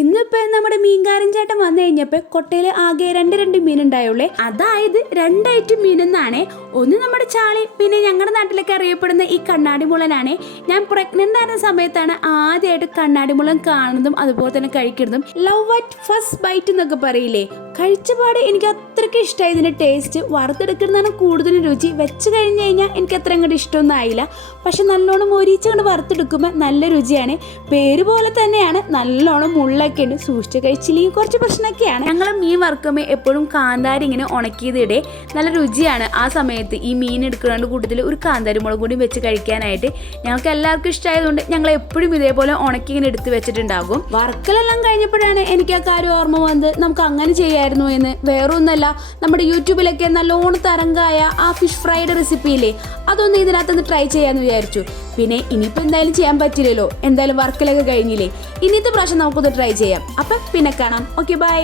ഇന്നിപ്പോൾ നമ്മുടെ മീൻകാരൻ ചേട്ടൻ വന്നു കഴിഞ്ഞപ്പോൾ കൊട്ടയിൽ ആകെ രണ്ട് മീനുണ്ടായുള്ളേ. അതായത് 2 ഐറ്റം മീനെന്നാണ്. ഒന്ന് നമ്മുടെ ചാളി, പിന്നെ ഞങ്ങളുടെ നാട്ടിലൊക്കെ അറിയപ്പെടുന്ന ഈ കണ്ണാടി മുളനാണ്. ഞാൻ പ്രഗ്നന്റ് ആയിരുന്ന സമയത്താണ് ആദ്യമായിട്ട് കണ്ണാടി മുളൻ കാണുന്നതും അതുപോലെ തന്നെ കഴിക്കുന്നതും. ലവ് അറ്റ് ഫസ്റ്റ് ബൈറ്റ് എന്നൊക്കെ പറയില്ലേ, കഴിച്ചപാട് എനിക്ക് അത്രയ്ക്ക് ഇഷ്ടമായി. ഇതിൻ്റെ ടേസ്റ്റ് വറുത്തെടുക്കുന്നതാണ് കൂടുതലും രുചി. വെച്ച് കഴിഞ്ഞ് കഴിഞ്ഞാൽ എനിക്ക് അത്ര അങ്ങോട്ട് ഇഷ്ടമൊന്നും ആയില്ല. പക്ഷെ നല്ലോണം മൊരിച്ച് കൊണ്ട് വറുത്തെടുക്കുമ്പോൾ നല്ല രുചിയാണ്. പേര് പോലെ തന്നെയാണ്, നല്ലോണം മുള്ളൊക്കെ ഉണ്ട്. സൂക്ഷിച്ച് കഴിച്ചില്ലെങ്കിൽ കുറച്ച് പ്രശ്നമൊക്കെയാണ്. ഞങ്ങൾ മീൻ വറുക്കുമ്പോൾ എപ്പോഴും കാന്താരി ഇങ്ങനെ ഉണക്കിയതിടെ നല്ല രുചിയാണ്. ആ സമയത്ത് ഈ മീൻ എടുക്കുന്ന കൂട്ടത്തിൽ ഒരു കാന്താരി മുളക് കൂടി വെച്ച് കഴിക്കാനായിട്ട് ഞങ്ങൾക്ക് എല്ലാവർക്കും ഇഷ്ടമായതുകൊണ്ട് ഞങ്ങൾ എപ്പോഴും ഇതേപോലെ ഉണക്കി ഇങ്ങനെ എടുത്ത് വെച്ചിട്ടുണ്ടാകും. വറുക്കലെല്ലാം കഴിഞ്ഞപ്പോഴാണ് എനിക്ക് ആ കാര്യം ഓർമ്മ വന്നത്, നമുക്ക് അങ്ങനെ ചെയ്യായിരുന്നു എന്ന്. വേറൊന്നുമല്ല, നമ്മുടെ യൂട്യൂബിലൊക്കെ നല്ലോണം തരംഗായ ആ ഫിഷ് ഫ്രൈഡ് റെസിപ്പിയില്ലേ, അതൊന്ന് ഇതിനകത്തൊന്ന് ട്രൈ ചെയ്യാമെന്ന് വിചാരിച്ചു. പിന്നെ ഇനിയിപ്പോൾ എന്തായാലും ചെയ്യാൻ പറ്റില്ലല്ലോ, എന്തായാലും വർക്കിലൊക്കെ കഴിഞ്ഞില്ലേ. ഇന്നത്തെ പ്രാവശ്യം നമുക്കൊന്ന് ട്രൈ ചെയ്യാം. അപ്പം പിന്നെ കാണാം. Okay, by.